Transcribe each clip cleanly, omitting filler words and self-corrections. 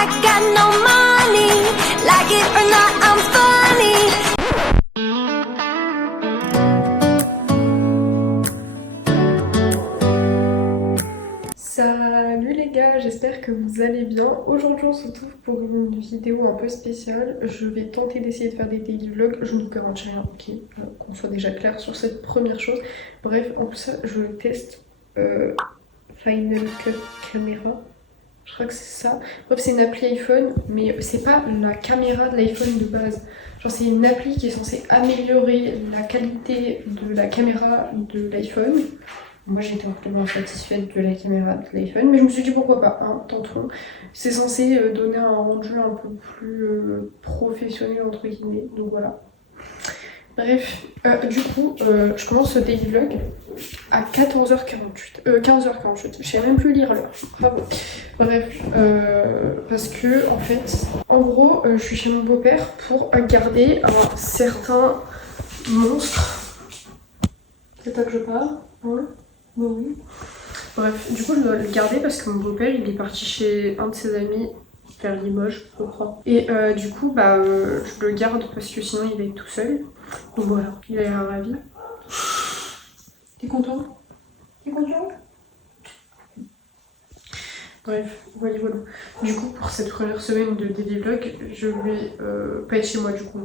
I got no money. Like it or not, I'm funny. Salut les gars, j'espère que vous allez bien. Aujourd'hui on se retrouve pour une vidéo un peu spéciale. Je vais tenter d'essayer de faire des daily vlogs. Je ne vous garantis rien, ok, qu'on soit déjà clair sur cette première chose. Bref, en plus je teste Final Cut Camera. Je crois que c'est ça. Bref, c'est une appli iPhone, mais c'est pas la caméra de l'iPhone de base. Genre c'est une appli qui est censée améliorer la qualité de la caméra de l'iPhone. Moi j'étais amplement satisfaite de la caméra de l'iPhone, mais je me suis dit pourquoi pas, hein, tentons. C'est censé donner un rendu un peu plus professionnel entre guillemets, donc voilà. Bref, du coup, je commence ce daily vlog à 14h48, 15h48, je sais même plus lire l'heure, bravo. Bref, parce que en fait, en gros, je suis chez mon beau-père pour garder un certain monstre. C'est à que je parle, hein? Oui. Bref, du coup je dois le garder parce que mon beau-père il est parti chez un de ses amis vers Limoges, je crois. Et du coup je le garde parce que sinon il va être tout seul. Donc voilà, il a l'air ravi. T'es content? T'es content? Bref, voilà. Du coup pour cette première semaine de daily vlog, je vais pas être chez moi du coup.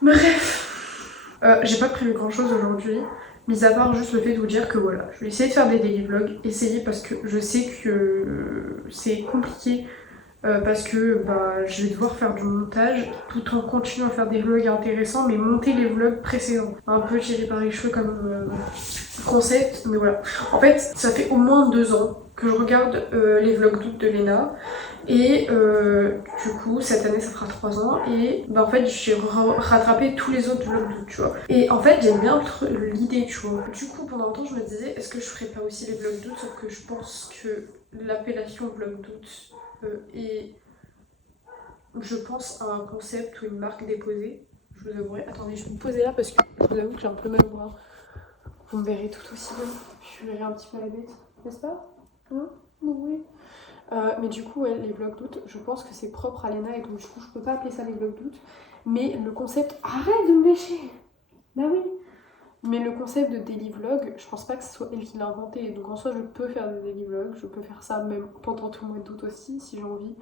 Bref, j'ai pas prévu grand chose aujourd'hui. Mis à part juste le fait de vous dire que voilà, je vais essayer de faire des daily vlogs, essayer parce que je sais que c'est compliqué parce que je vais devoir faire du montage tout en continuant à faire des vlogs intéressants mais monter les vlogs précédents. Un peu tiré par les cheveux comme concept, mais voilà. En fait, ça fait au moins 2 ans que je regarde les vlogs d'août de Léna. Et du coup, cette année ça fera 3 ans. Et en fait, j'ai rattrapé tous les autres vlogs d'août, tu vois. Et en fait, j'aime bien l'idée, tu vois. Du coup, pendant longtemps, je me disais, est-ce que je ferais pas aussi les vlogs d'août? Sauf que je pense que l'appellation vlog d'août est, je pense, à un concept ou une marque déposée. Je vous avouerai. Attendez, je vais me poser là parce que je vous avoue que j'ai un peu mal au bras. Vous me verrez tout aussi bien. Je verrai un petit peu la bête, n'est-ce pas? Hein? Oui. Mais du coup, ouais, les vlogs d'août, je pense que c'est propre à Léna et donc du coup, je peux pas appeler ça les vlogs d'août. Mais le concept. Arrête de me lécher! Bah oui! Mais le concept de daily vlog, je pense pas que ce soit elle qui l'a inventé. Donc en soi, je peux faire des daily vlogs, je peux faire ça même pendant tout le mois d'août aussi, si j'ai envie.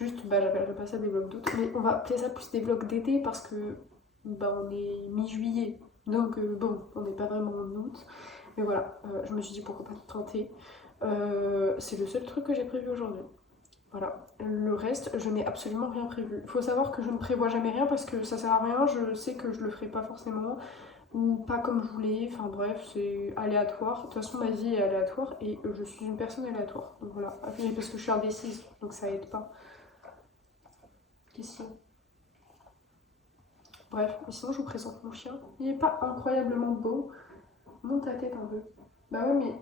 Juste, j'appellerai pas ça des vlogs d'août. Mais on va appeler ça plus des vlogs d'été parce que on est mi-juillet. Donc bon, on n'est pas vraiment en août. Mais voilà, je me suis dit pourquoi pas tenter. C'est le seul truc que j'ai prévu aujourd'hui. Voilà. Le reste, je n'ai absolument rien prévu. Faut savoir que je ne prévois jamais rien parce que ça sert à rien. Je sais que je le ferai pas forcément ou pas comme je voulais. Enfin bref, c'est aléatoire. De toute façon, ma vie est aléatoire et je suis une personne aléatoire. Donc voilà. Mais parce que je suis indécise, donc ça aide pas. Qu'est-ce qu'il y a? Bref, mais sinon je vous présente mon chien. Il est pas incroyablement beau. Monte ta tête un peu. Bah ouais, mais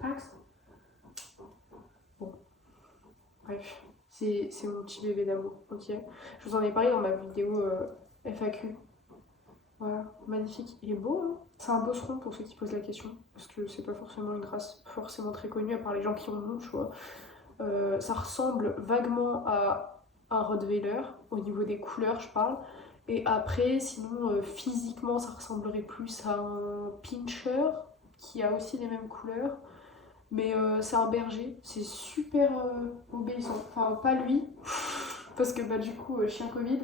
Pax. Bon. Bref, c'est mon petit bébé d'amour, ok. Je vous en ai parlé dans ma vidéo FAQ. Voilà, magnifique. Il est beau, hein. C'est un bosseron pour ceux qui posent la question, parce que c'est pas forcément une race forcément très connue, à part les gens qui en ont, tu vois. Ça ressemble vaguement à un Rottweiler, au niveau des couleurs, je parle. Et après, sinon, physiquement, ça ressemblerait plus à un Pinscher, qui a aussi les mêmes couleurs. Mais c'est un berger, c'est super obéissant. Enfin, pas lui, parce que du coup, chien Covid.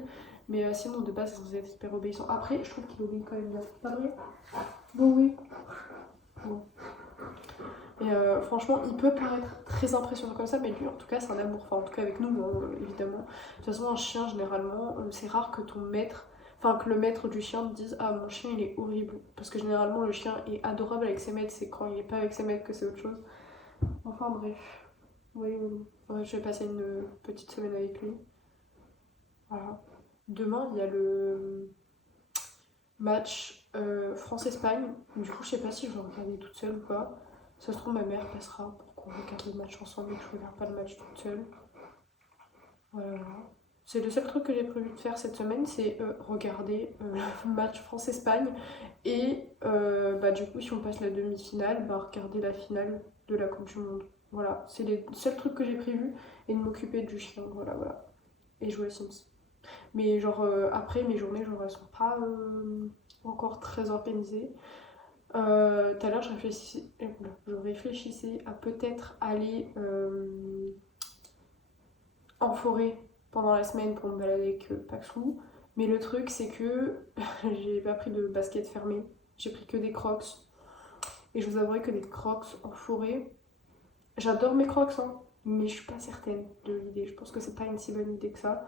Mais sinon, de base, c'est censé être hyper obéissant. Après, je trouve qu'il obéit quand même bien. Pas vrai? Bon, oui. Bon. Et franchement, il peut paraître très impressionnant comme ça, mais lui, en tout cas, c'est un amour. Enfin, en tout cas, avec nous, évidemment. De toute façon, un chien, généralement, c'est rare que ton maître, enfin, que le maître du chien te dise ah, mon chien, il est horrible. Parce que généralement, le chien est adorable avec ses maîtres, c'est quand il est pas avec ses maîtres que c'est autre chose. Enfin, bref. Oui. Ouais, je vais passer une petite semaine avec lui. Voilà. Demain, il y a le match France-Espagne. Du coup, je sais pas si je vais regarder toute seule ou pas. Ça se trouve, ma mère passera pour qu'on regarde le match ensemble et que je regarde pas le match toute seule. Voilà. C'est le seul truc que j'ai prévu de faire cette semaine, c'est regarder le match France-Espagne. Et du coup, si on passe la demi-finale, regarder la finale de la Coupe du Monde. Voilà, c'est les seuls trucs que j'ai prévus et de m'occuper du chien, voilà. Et jouer à Sims. Mais genre après mes journées, genre elles sont pas encore très organisées. Tout à l'heure je réfléchissais à peut-être aller en forêt pendant la semaine pour me balader avec Paxou. Mais le truc c'est que j'ai pas pris de basket fermé, j'ai pris que des crocs. Et je vous avouerai que les crocs en forêt, j'adore mes crocs, hein, mais je suis pas certaine de l'idée. Je pense que c'est pas une si bonne idée que ça.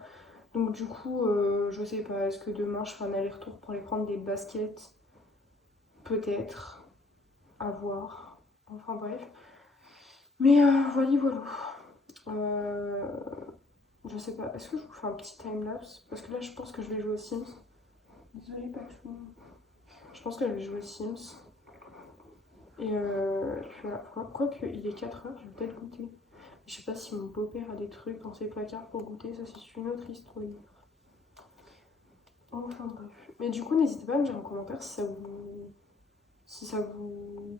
Donc du coup, je sais pas, est-ce que demain je fais un aller-retour pour aller prendre des baskets? Peut-être, à voir. Enfin bref. Mais voilà. Euh, je sais pas, est-ce que je vous fais un petit time-lapse? Parce que là, je pense que je vais jouer aux Sims. Désolée, pas tout. Je pense que je vais jouer aux Sims. Et puis voilà. Quoique, il est 4h, je vais peut-être goûter. Je sais pas si mon beau-père a des trucs dans ses placards pour goûter, ça c'est une autre histoire. Enfin bref. Mais du coup, n'hésitez pas à me dire en commentaire si ça vous. Si ça vous.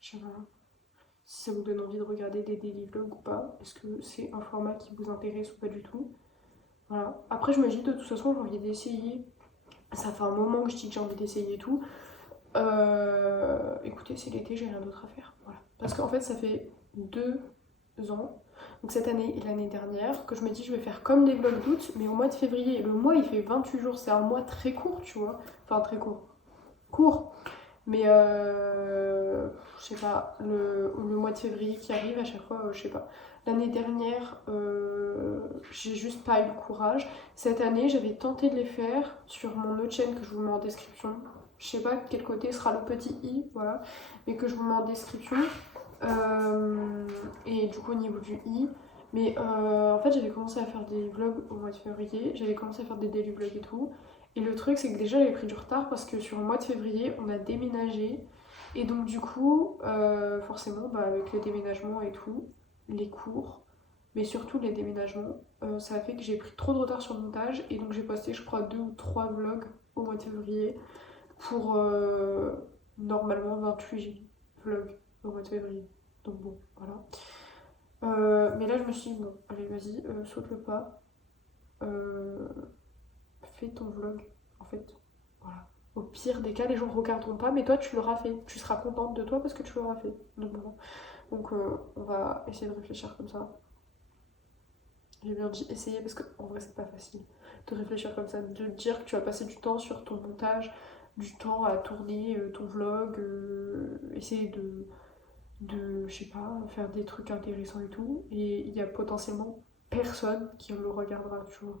Je sais pas. Si ça vous donne envie de regarder des daily vlogs ou pas. Est-ce que c'est un format qui vous intéresse ou pas du tout? Voilà. Après, je me dis de toute façon, j'ai envie d'essayer. Ça fait un moment que je dis que j'ai envie d'essayer et tout. Écoutez, c'est l'été, j'ai rien d'autre à faire. Voilà. Parce qu'en fait, ça fait 2 ans, donc cette année et l'année dernière, que je me dis je vais faire comme des vlogs d'août, mais au mois de février. Le mois il fait 28 jours, c'est un mois très court, tu vois. Enfin, très court. Court. Mais je sais pas, le mois de février qui arrive à chaque fois, je sais pas. L'année dernière, j'ai juste pas eu le courage. Cette année, j'avais tenté de les faire sur mon autre chaîne que je vous mets en description. Je sais pas de quel côté sera le petit i, voilà, mais que je vous mets en description. Et du coup, au niveau du i. Mais en fait, j'avais commencé à faire des vlogs au mois de février. J'avais commencé à faire des daily vlogs et tout. Et le truc, c'est que déjà, j'avais pris du retard parce que sur le mois de février, on a déménagé. Et donc, du coup, forcément, bah, avec le déménagement et tout, les cours, mais surtout les déménagements, ça a fait que j'ai pris trop de retard sur le montage. Et donc, j'ai posté, je crois, 2 ou 3 vlogs au mois de février pour normalement 28 vlogs au mois de février. Donc, bon, voilà. Mais là, je me suis dit, bon, allez, vas-y, saute le pas. Euh, Fais ton vlog, en fait. Voilà. Au pire des cas, les gens ne regarderont pas, mais toi, tu l'auras fait. Tu seras contente de toi parce que tu l'auras fait. Donc, voilà. Donc on va essayer de réfléchir comme ça. J'ai bien dit essayer parce qu'en vrai, c'est pas facile de réfléchir comme ça, de dire que tu vas passer du temps sur ton montage, du temps à tourner ton vlog, essayer de, je sais pas, faire des trucs intéressants et tout. Et il y a potentiellement personne qui le regardera, tu vois.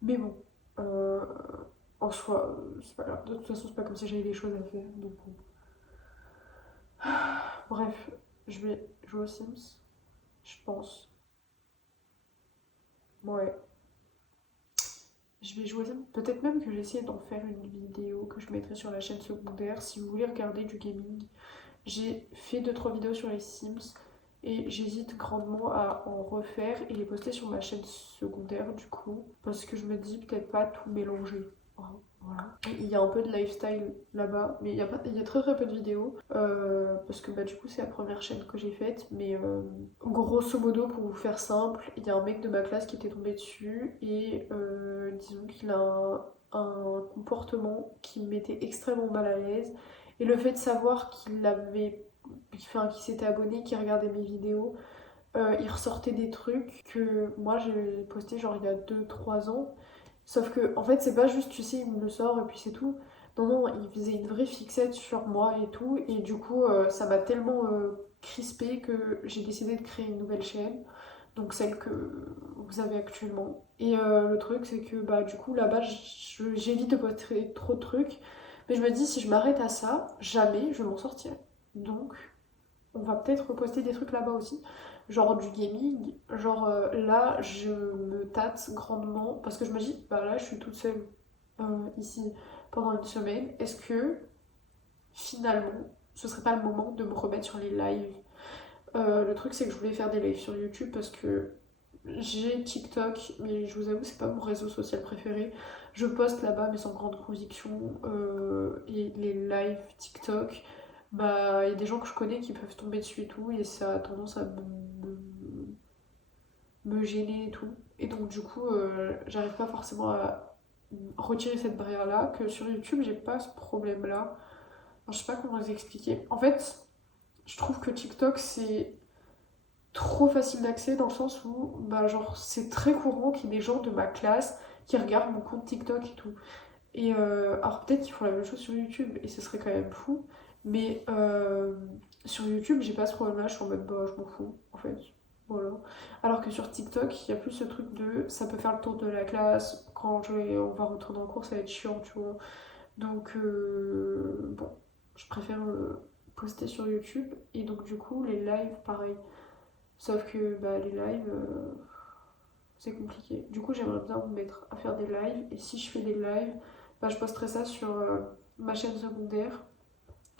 Mais bon, euh, en soi, c'est pas grave. De toute façon, c'est pas comme si j'avais des choses à faire. Donc bon. Bref, je vais jouer aux Sims, je pense. Ouais. Je vais jouer aux Sims. Peut-être même que j'essaie d'en faire une vidéo que je mettrai sur la chaîne secondaire si vous voulez regarder du gaming. J'ai fait 2-3 vidéos sur les Sims et j'hésite grandement à en refaire et les poster sur ma chaîne secondaire du coup. Parce que je me dis peut-être pas tout mélanger. Voilà. Il y a un peu de lifestyle là-bas, mais il y a très peu de vidéos. Parce que bah, du coup c'est la première chaîne que j'ai faite. Mais grosso modo, pour vous faire simple, il y a un mec de ma classe qui était tombé dessus et disons qu'il a un comportement qui me mettait extrêmement mal à l'aise. Et le fait de savoir qu'il s'était abonné, qu'il regardait mes vidéos, il ressortait des trucs que moi j'ai posté genre il y a 2-3 ans. Sauf que en fait c'est pas juste tu sais il me le sort et puis c'est tout. Non, il faisait une vraie fixette sur moi et tout. Et du coup ça m'a tellement crispée que j'ai décidé de créer une nouvelle chaîne. Donc celle que vous avez actuellement. Et le truc c'est que bah du coup là-bas j'évite de poster trop de trucs. Mais je me dis si je m'arrête à ça, jamais je m'en sortirai. Donc on va peut-être reposter des trucs là-bas aussi, genre du gaming. Genre là, je me tâte grandement parce que je me dis, bah là, je suis toute seule ici pendant une semaine. Est-ce que finalement, ce serait pas le moment de me remettre sur les lives? Le truc, c'est que je voulais faire des lives sur YouTube parce que j'ai TikTok, mais je vous avoue, c'est pas mon réseau social préféré. Je poste là-bas, mais sans grande conviction. Et les lives TikTok, bah il y a des gens que je connais qui peuvent tomber dessus et tout, et ça a tendance à me gêner et tout. Et donc du coup, j'arrive pas forcément à retirer cette barrière-là, que sur YouTube, j'ai pas ce problème-là. Enfin, je sais pas comment vous expliquer. En fait, je trouve que TikTok, c'est trop facile d'accès dans le sens où, bah genre, c'est très courant qu'il y ait des gens de ma classe qui regardent mon compte TikTok et tout. Et alors peut-être qu'ils font la même chose sur YouTube, et ce serait quand même fou. Mais sur YouTube, j'ai pas ce problème-là, je suis en mode, bah je m'en fous, en fait. Voilà. Alors que sur TikTok, il y a plus ce truc de ça peut faire le tour de la classe, quand on va rentrer dans le cours, ça va être chiant, tu vois. Donc, bon, je préfère poster sur YouTube. Et donc, du coup, les lives, pareil. Sauf que bah, les lives, c'est compliqué. Du coup, j'aimerais bien me mettre à faire des lives. Et si je fais des lives, bah, je posterai ça sur ma chaîne secondaire.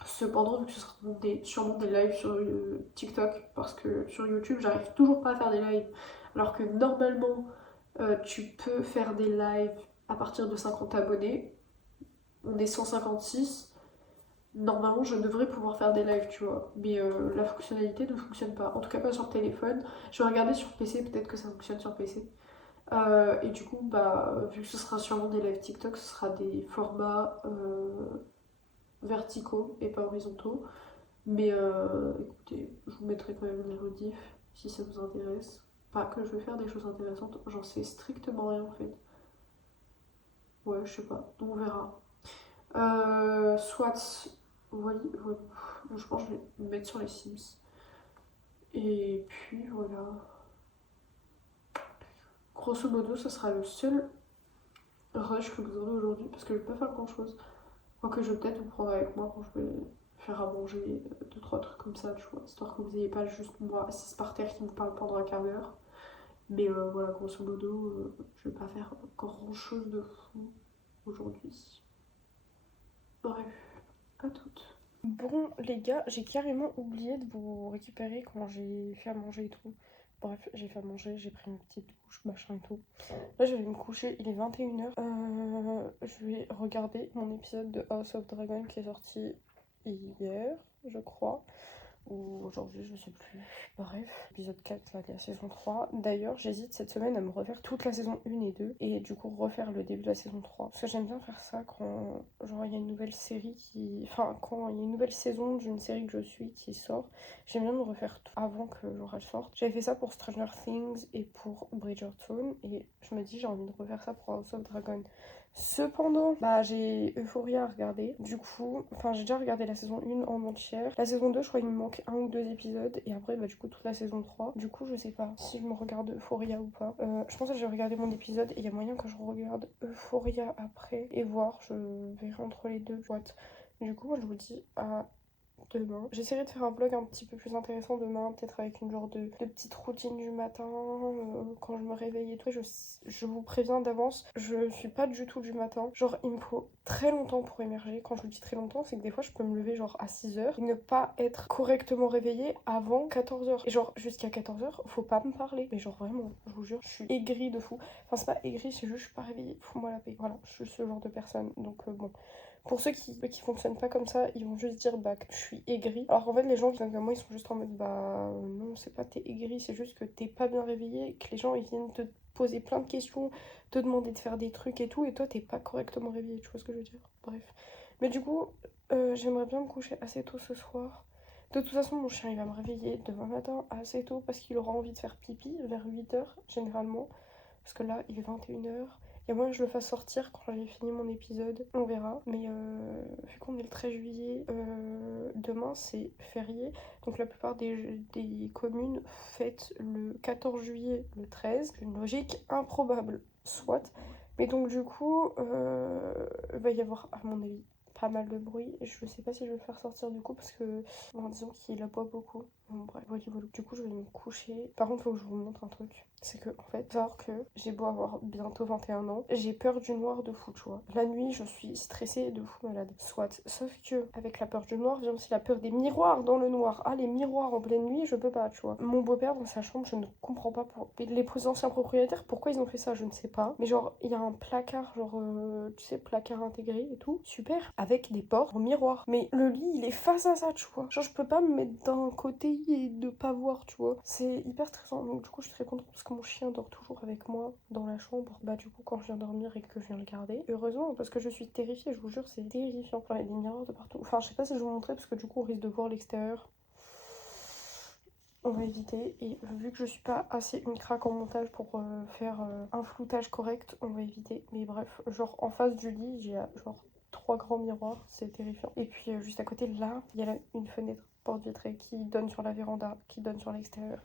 Cependant, vu que ce sera sûrement des lives sur TikTok, parce que sur YouTube, j'arrive toujours pas à faire des lives. Alors que normalement, tu peux faire des lives à partir de 50 abonnés. On est 156. Normalement, je devrais pouvoir faire des lives, tu vois. Mais la fonctionnalité ne fonctionne pas. En tout cas, pas sur téléphone. Je vais regarder sur PC, peut-être que ça fonctionne sur PC. Et du coup, bah, vu que ce sera sûrement des lives TikTok, ce sera des formats verticaux et pas horizontaux. Mais écoutez, je vous mettrai quand même les rediffs si ça vous intéresse. Pas que je vais faire des choses intéressantes, j'en sais strictement rien en fait. Ouais, je sais pas, donc on verra. Soit, voilà, voilà. Je pense que je vais me mettre sur les Sims. Et puis voilà. Grosso modo, ce sera le seul rush que vous aurez aujourd'hui parce que je vais pas faire grand chose. Quoique je vais peut-être vous prendre avec moi quand je vais faire à manger, deux trois trucs comme ça, tu vois, histoire que vous n'ayez pas juste moi assise par terre qui vous parle pendant un quart d'heure. Mais voilà, grosso modo, je vais pas faire grand chose de fou aujourd'hui. Bref, à toutes. Bon, les gars, j'ai carrément oublié de vous récupérer quand j'ai fait à manger et tout. Bref, j'ai fait à manger, j'ai pris une petite douche, machin et tout. Là, je vais me coucher, il est 21h. Je vais regarder mon épisode de House of Dragon qui est sorti hier, je crois. Ou aujourd'hui, je sais plus. Bref, épisode 4 là, de la saison 3. D'ailleurs, j'hésite cette semaine à me refaire toute la saison 1 et 2 et du coup refaire le début de la saison 3. Parce que j'aime bien faire ça quand genre il y a une nouvelle série qui... Enfin, quand il y a une nouvelle saison d'une série que je suis qui sort, j'aime bien me refaire tout avant que genre elle sorte. J'avais fait ça pour Stranger Things et pour Bridgerton et je me dis j'ai envie de refaire ça pour House of Dragon. Cependant, bah j'ai Euphoria à regarder. Du coup, enfin j'ai déjà regardé la saison 1 en entière. La saison 2, je crois qu'il me manque un ou deux épisodes. Et après, bah du coup, toute la saison 3. Du coup, je sais pas si je me regarde Euphoria ou pas. Je pense que j'ai regardé mon épisode et il y a moyen que je regarde Euphoria après. Et voir, je verrai entre les deux boîtes. Du coup, moi je vous dis à demain. J'essaierai de faire un vlog un petit peu plus intéressant demain, peut-être avec une genre de petite routine du matin, quand je me réveille et tout. Je vous préviens d'avance, je suis pas du tout du matin. Genre, il me faut très longtemps pour émerger. Quand je vous dis très longtemps, c'est que des fois, je peux me lever genre à 6h et ne pas être correctement réveillée avant 14h. Et genre, jusqu'à 14h, faut pas me parler. Mais genre, vraiment, je vous jure, je suis aigrie de fou. Enfin, c'est pas aigrie, c'est juste je suis pas réveillée. Fous-moi la paix. Voilà, je suis ce genre de personne. Donc, bon. Pour ceux qui fonctionnent pas comme ça, ils vont juste dire bah que je suis aigrie. Alors qu'en fait les gens qui viennent comme moi ils sont juste en mode bah non c'est pas t'es aigrie, c'est juste que t'es pas bien réveillée, que les gens ils viennent te poser plein de questions, te demander de faire des trucs et tout et toi t'es pas correctement réveillée, tu vois ce que je veux dire. Bref. Mais du coup j'aimerais bien me coucher assez tôt ce soir. De toute façon mon chien il va me réveiller demain matin assez tôt parce qu'il aura envie de faire pipi vers 8h généralement. Parce que là il est 21h. Il y a moyen que je le fasse sortir quand j'ai fini mon épisode, on verra. Mais vu qu'on est le 13 juillet, demain c'est férié. Donc la plupart des communes fêtent le 14 juillet le 13. Une logique improbable, soit. Mais donc du coup, il va y avoir à mon avis pas mal de bruit. Je sais pas si je vais le faire sortir du coup parce que bon, disons qu'il aboie beaucoup. Bon, bref, voilà, voilà. Du coup, je vais me coucher. Par contre, faut que je vous montre un truc. C'est que, en fait, alors que j'ai beau avoir bientôt 21 ans, j'ai peur du noir de fou, tu vois. La nuit, je suis stressée de fou malade. Soit. Sauf que, avec la peur du noir, vient aussi la peur des miroirs dans le noir. Ah, les miroirs en pleine nuit, je peux pas, tu vois. Mon beau-père, dans sa chambre, je ne comprends pas pourquoi. Les anciens propriétaires, pourquoi ils ont fait ça, je ne sais pas. Mais genre, il y a un placard, genre, tu sais, placard intégré et tout. Super. Avec des portes en miroir. Mais le lit, il est face à ça, tu vois. Genre, je peux pas me mettre d'un côté et de pas voir, tu vois. C'est hyper stressant. Donc, du coup, je suis très contente parce que mon chien dort toujours avec moi dans la chambre. Bah, du coup, quand je viens dormir et que je viens le garder. Heureusement, parce que je suis terrifiée, je vous jure, c'est terrifiant. Genre, il y a des miroirs de partout. Enfin, je sais pas si je vous montrer parce que du coup, on risque de voir l'extérieur. On va éviter. Et vu que je suis pas assez une craque en montage pour faire un floutage correct, on va éviter. Mais bref, genre, en face du lit, j'ai genre 3 grands miroirs, c'est terrifiant. Et puis juste à côté, là, il y a une fenêtre porte vitrée qui donne sur la véranda, qui donne sur l'extérieur.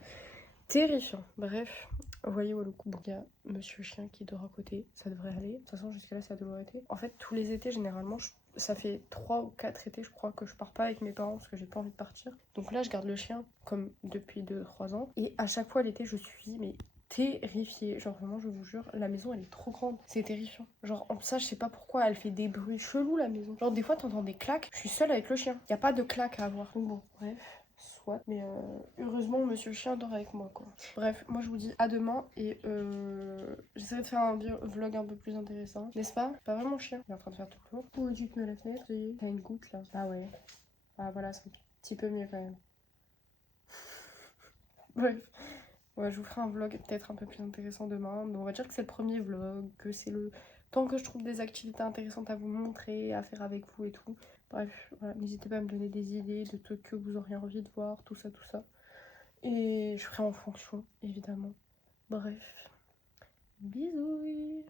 Terrifiant. Bref, vous voyez où le coup. Donc il y a monsieur chien qui dort à côté, ça devrait aller. De toute façon, jusqu'à là, ça devrait être. En fait, tous les étés, généralement, ça fait 3 ou 4 étés, je crois, que je pars pas avec mes parents parce que j'ai pas envie de partir. Donc là, je garde le chien comme depuis 2-3 ans. Et à chaque fois l'été, je suis mais terrifiée. Genre vraiment, je vous jure, la maison elle est trop grande. C'est terrifiant. Genre en ça, je sais pas pourquoi elle fait des bruits chelous la maison. Genre des fois, t'entends des claques. Je suis seule avec le chien. Y a pas de claques à avoir. Donc bon, bref. Soit, mais heureusement monsieur chien dort avec moi quoi. Bref, moi je vous dis à demain et j'essaierai de faire un vlog un peu plus intéressant, n'est-ce pas? Pas vraiment chien, il est en train de faire tout le tour. Où tu te mets la fenêtre? T'as une goutte là. Ah ouais. Ah voilà, c'est un petit peu mieux quand même. Bref. Ouais, je vous ferai un vlog peut-être un peu plus intéressant demain. Mais on va dire que c'est le premier vlog, que c'est le temps que je trouve des activités intéressantes à vous montrer, à faire avec vous et tout. Bref, voilà, n'hésitez pas à me donner des idées de trucs que vous auriez envie de voir, tout ça, tout ça. Et je ferai en fonction, évidemment. Bref, bisous.